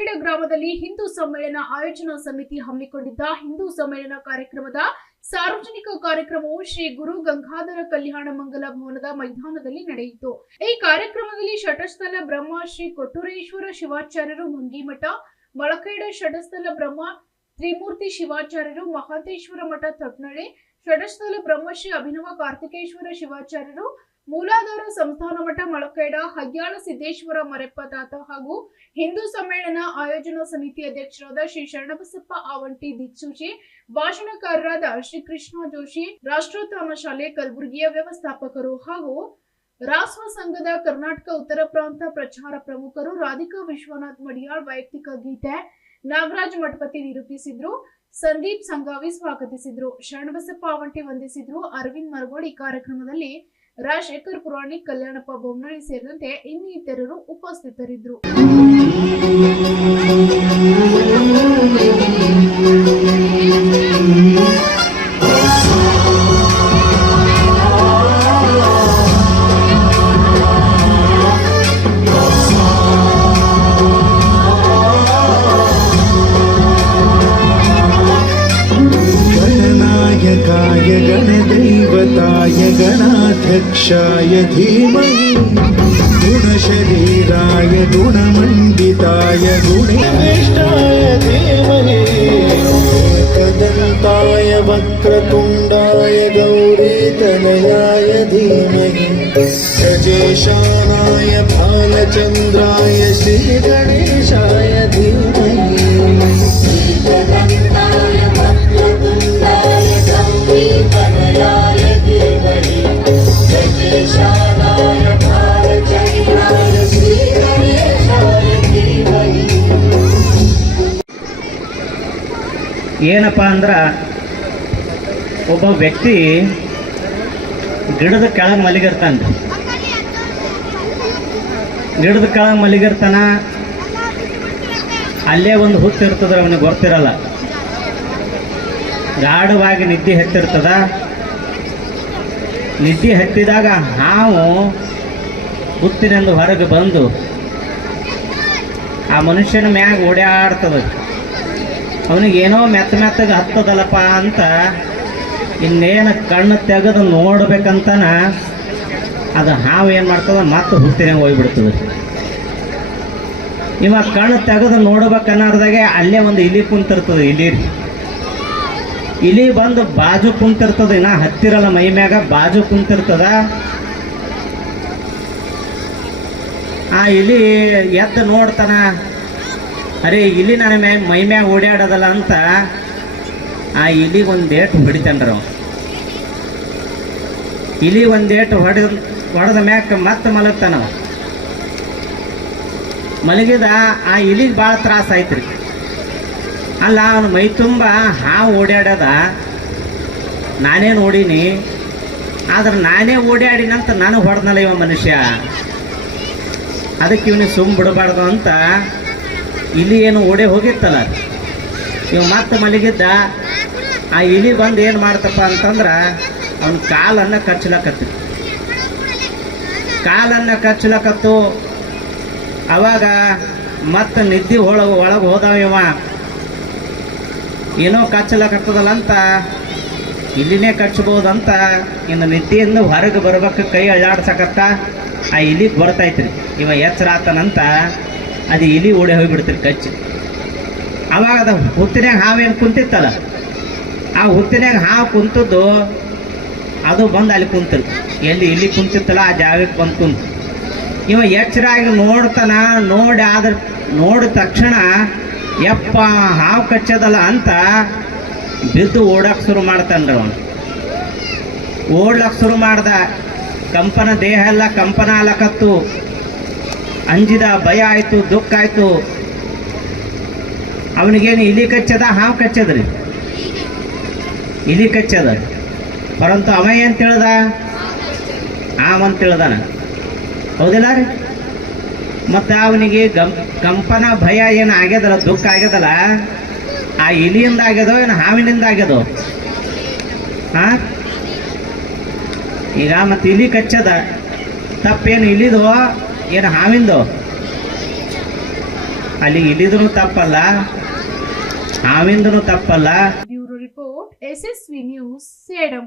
ಮಳಖೇಡ ಗ್ರಾಮದಲ್ಲಿ ಹಿಂದೂ ಸಮ್ಮೇಳನ ಆಯೋಜನಾ ಸಮಿತಿ ಹಮ್ಮಿಕೊಂಡಿದ್ದ ಹಿಂದೂ ಸಮ್ಮೇಳನ ಕಾರ್ಯಕ್ರಮದ ಸಾರ್ವಜನಿಕ ಕಾರ್ಯಕ್ರಮವು ಶ್ರೀ ಗುರು ಗಂಗಾಧರ ಕಲ್ಯಾಣ ಮಂಗಲ ಭವನದ ಮೈದಾನದಲ್ಲಿ ನಡೆಯಿತು. ಈ ಕಾರ್ಯಕ್ರಮದಲ್ಲಿ ಶಟಸ್ಥಲ ಬ್ರಹ್ಮ ಶ್ರೀ ಕೊಟ್ಟೂರೇಶ್ವರ ಶಿವಾಚಾರ್ಯರು ಭಂಗಿಮಠ, ಮಳಖೇಡ ಶಟಸ್ಥಲ ಬ್ರಹ್ಮ ತ್ರಿಮೂರ್ತಿ ಶಿವಾಚಾರ್ಯರು ಮಹಾಂತೇಶ್ವರ ಮಠ ತಟ್ನಳ್ಳಿ, ಶಟಸ್ಥಲ ಬ್ರಹ್ಮಶ್ರೀ ಅಭಿನವ ಕಾರ್ತಿಕೇಶ್ವರ ಶಿವಾಚಾರ್ಯರು ಮೂಲಾಧಾರ ಸಂಸ್ಥಾನ ಮಠ ಮಳಖೇಡ, ಹಗ್ಯಾಳ ಸಿದ್ದೇಶ್ವರ ಮರೆಪ್ಪತಾತ ಹಾಗೂ ಹಿಂದೂ ಸಮ್ಮೇಳನ ಆಯೋಜನಾ ಸಮಿತಿ ಅಧ್ಯಕ್ಷರಾದ ಶ್ರೀ ಶರಣಬಸಪ್ಪ ಆವಂಟಿ ದಿಕ್ಸೂಚಿ, ಭಾಷಣಕಾರರಾದ ಶ್ರೀ ಕೃಷ್ಣ ಜೋಶಿ, ರಾಷ್ಟ್ರೋತ್ಥಾನ ಶಾಲೆ ಕಲಬುರಗಿಯ ವ್ಯವಸ್ಥಾಪಕರು ಹಾಗೂ ರಾಸ್ವ ಸಂಘದ ಕರ್ನಾಟಕ ಉತ್ತರ ಪ್ರಾಂತ ಪ್ರಚಾರ ಪ್ರಮುಖರು ರಾಧಿಕಾ ವಿಶ್ವನಾಥ್ ಮಡಿಯಾಳ್ ವೈಯಕ್ತಿಕ ಗೀತೆ, ನಾಗರಾಜ್ ಮಠಪತಿ ನಿರೂಪಿಸಿದ್ರು, ಸಂದೀಪ್ ಸಂಗಾವಿ ಸ್ವಾಗತಿಸಿದ್ರು, ಶರಣಬಸಪ್ಪ ಆವಂಟಿ ವಂದಿಸಿದ್ರು, ಅರವಿಂದ್ ಮರಗೋಡ್ ಈ ಕಾರ್ಯಕ್ರಮದಲ್ಲಿ ರಾಜಶೇಖರ್ ಪುರಾಣಿಕ್, ಕಲ್ಯಾಣಪ್ಪ ಬೊಮ್ಮನಹಳ್ಳಿ ಸೇರಿದಂತೆ ಇನ್ನಿತರರು ಉಪಸ್ಥಿತರಿದ್ದರು. गणाध्यक्षाय धीमहि गुणशरीराय गुणमण्डिताय गुणेष्ठाय धीमहि एकदन्ताय वक्रतुण्डाय गौरीतनयाय धीमहि गजेशानाय भालचन्द्राय श्रीगणेशाय धीमहि ಏನಪ್ಪ ಅಂದ್ರೆ ಒಬ್ಬ ವ್ಯಕ್ತಿ ಗಿಡದ ಕೆಳಗೆ ಮಲಗಿರ್ತಾನೆ. ಗಿಡದ ಕೆಳಗೆ ಮಲಗಿರ್ತಾನ, ಅಲ್ಲೇ ಒಂದು ಹುತ್ತಿರ್ತದ, ಅವನಿಗೆ ಗೊತ್ತಿರಲ್ಲ. ಗಾಢವಾಗಿ ನಿದ್ದೆ ಹತ್ತಿರ್ತದ. ನಿದ್ದೆ ಹತ್ತಿದಾಗ ಹಾವು ಹುತ್ತಿನಿಂದ ಹೊರಗೆ ಬಂದು ಆ ಮನುಷ್ಯನ ಮ್ಯಾಗ ಓಡಾಡ್ತದೆ. ಅವನಿಗೇನೋ ಮೆತ್ತಗೆ ಹತ್ತದಲ್ಲಪ್ಪ ಅಂತ ಇನ್ನೇನು ಕಣ್ಣು ತೆಗೆದು ನೋಡ್ಬೇಕಂತನ ಅದು ಹಾವು ಏನು ಮಾಡ್ತದೆ, ಮತ್ತೆ ಹುತ್ತಿನಾಗ ಹೋಗ್ಬಿಡ್ತದೆ. ಇವ ಕಣ್ಣು ತೆಗೆದು ನೋಡ್ಬೇಕನ್ನೋದಾಗೆ ಅಲ್ಲೇ ಒಂದು ಇಲಿ ಕುಂತಿರ್ತದೆ. ಇಲಿ ಬಂದು ಬಾಜು ಕುಂತಿರ್ತದೆ, ಇನ್ನ ಹತ್ತಿರಲ್ಲ, ಮೈ ಮ್ಯಾಗ ಬಾಜು ಕುಂತಿರ್ತದ. ಆ ಇಲಿ ಎದ್ದು ನೋಡ್ತಾನ, ಅರೆ ಇಲಿ ನನ್ನ ಮೈ ಮ್ಯಾಗ ಓಡಾಡೋದಲ್ಲ ಅಂತ ಆ ಇಲಿಗೆ ಒಂದು ಏಟು ಹೊಡಿತಾನ್ರ. ಇಲಿ ಒಂದು ಏಟು ಹೊಡೆದ ಮ್ಯಾಕ ಮತ್ತೆ ಮಲಗ್ತಾನ. ಮಲಗಿದ ಆ ಇಲಿಗೆ ಭಾಳ ತ್ರಾಸ ಆಯ್ತ್ರಿ. ಅಲ್ಲ, ಅವನ ಮೈ ತುಂಬ ಹಾವು ಓಡಾಡೋದ ನಾನೇ ನೋಡೀನಿ, ಆದ್ರೆ ನಾನೇ ಓಡಾಡಿನಂತ ನನಗೆ ಹೊಡೆದನಲ್ಲ ಇವ ಮನುಷ್ಯ. ಅದಕ್ಕೆ ಇವನಿಗೆ ಸುಮ್ಮ ಬಿಡಬಾರ್ದು ಅಂತ ಇಲಿ ಏನು ಓಡೇ ಹೋಗಿತ್ತಲ್ಲ, ಇವ ಮತ್ತೆ ಮಲಗಿದ್ದ. ಆ ಇಲಿ ಬಂದು ಏನು ಮಾಡ್ತಪ್ಪ ಅಂತಂದ್ರೆ ಅವನ ಕಾಲನ್ನು ಕಚ್ಚಲಕತ್ತು. ಅವಾಗ ಮತ್ತೆ ನಿದ್ದೆ ಒಳಗೆ ಹೋದವ ಇವ. ಏನೋ ಕಚ್ಚಲಕತ್ತದಲ್ಲ ಅಂತ ಇಲ್ಲಿನೇ ಕಚ್ಚಬಹುದಂತ ಇನ್ನು ನಿದ್ದೆಯಿಂದ ಹೊರಗೆ ಬರ್ಬೇಕು, ಕೈ ಅಳ್ಳಾಡ್ಸಕತ್ತ. ಆ ಇಲಿಗೆ ಬರ್ತೈತ್ರಿ. ಇವ ಎಚ್ಚರ ಆತನಂತ ಅದು ಇಲಿ ಓಡಿ ಹೋಗಿಬಿಡ್ತೀರಿ ಕಚ್ಚಿ. ಅವಾಗ ಅದು ಹುತ್ತಿನಾಗ ಹಾವೇನು ಕುಂತಿತ್ತಲ್ಲ, ಆ ಹುತ್ತಿನಾಗ ಹಾವು ಕುಂತದ್ದು ಅದು ಬಂದು ಅಲ್ಲಿ ಕುಂತರು. ಎಲ್ಲಿ ಇಲಿ ಕುಂತಿತ್ತಲ್ಲ ಆ ಜಾಗಕ್ಕೆ ಬಂದು ಕುಂತು ಇವ ಎಚ್ಚರಾಗಿ ನೋಡ್ತಾನ. ನೋಡಿದ ತಕ್ಷಣ ಯಪ್ಪ ಹಾವು ಕಚ್ಚದಲ್ಲ ಅಂತ ಬಿದ್ದು ಓಡಕ್ಕೆ ಶುರು ಮಾಡ್ತಾನ್ರಿ. ಅವನು ಓಡ್ಲಕ್ಕೆ ಶುರು ಮಾಡ್ದ. ದೇಹ ಎಲ್ಲ ಕಂಪನ ಆಲಕತ್ತು. ಅಂಜಿದ, ಭಯ ಆಯಿತು, ದುಃಖ ಆಯಿತು. ಅವನಿಗೇನು ಇಲಿ ಕಚ್ಚದ, ಹಾವು ಕಚ್ಚದ್ರಿ? ಇಲಿ ಕಚ್ಚದ. ಪರಂತು ಅವ ಏನು ತಿಳ್ದ? ಹಾವಂತ ತಿಳ್ದಾನ, ಹೌದಿಲ್ಲ ರೀ? ಮತ್ತು ಅವನಿಗೆ ಕಂಪನ ಭಯ ಏನು ಆಗ್ಯದಲ್ಲ, ದುಃಖ ಆಗ್ಯದಲ್ಲ, ಆ ಇಲಿಯಿಂದ ಆಗ್ಯದೋ ಏನು ಹಾವಿನಿಂದ ಆಗ್ಯದೋ? ಹಾಂ, ಈಗ ಮತ್ತು ಇಲಿ ಕಚ್ಚದ ತಪ್ಪೇನು ಇಲಿದೋ ಏನು ಹಾವಿಂದೋ? ಅಲ್ಲಿ ಇಲಿದೂ ತಪ್ಪಲ್ಲ, ಹಾವಿಂದನೂ ತಪ್ಪಲ್ಲ. Bureau report SSV news Sedam.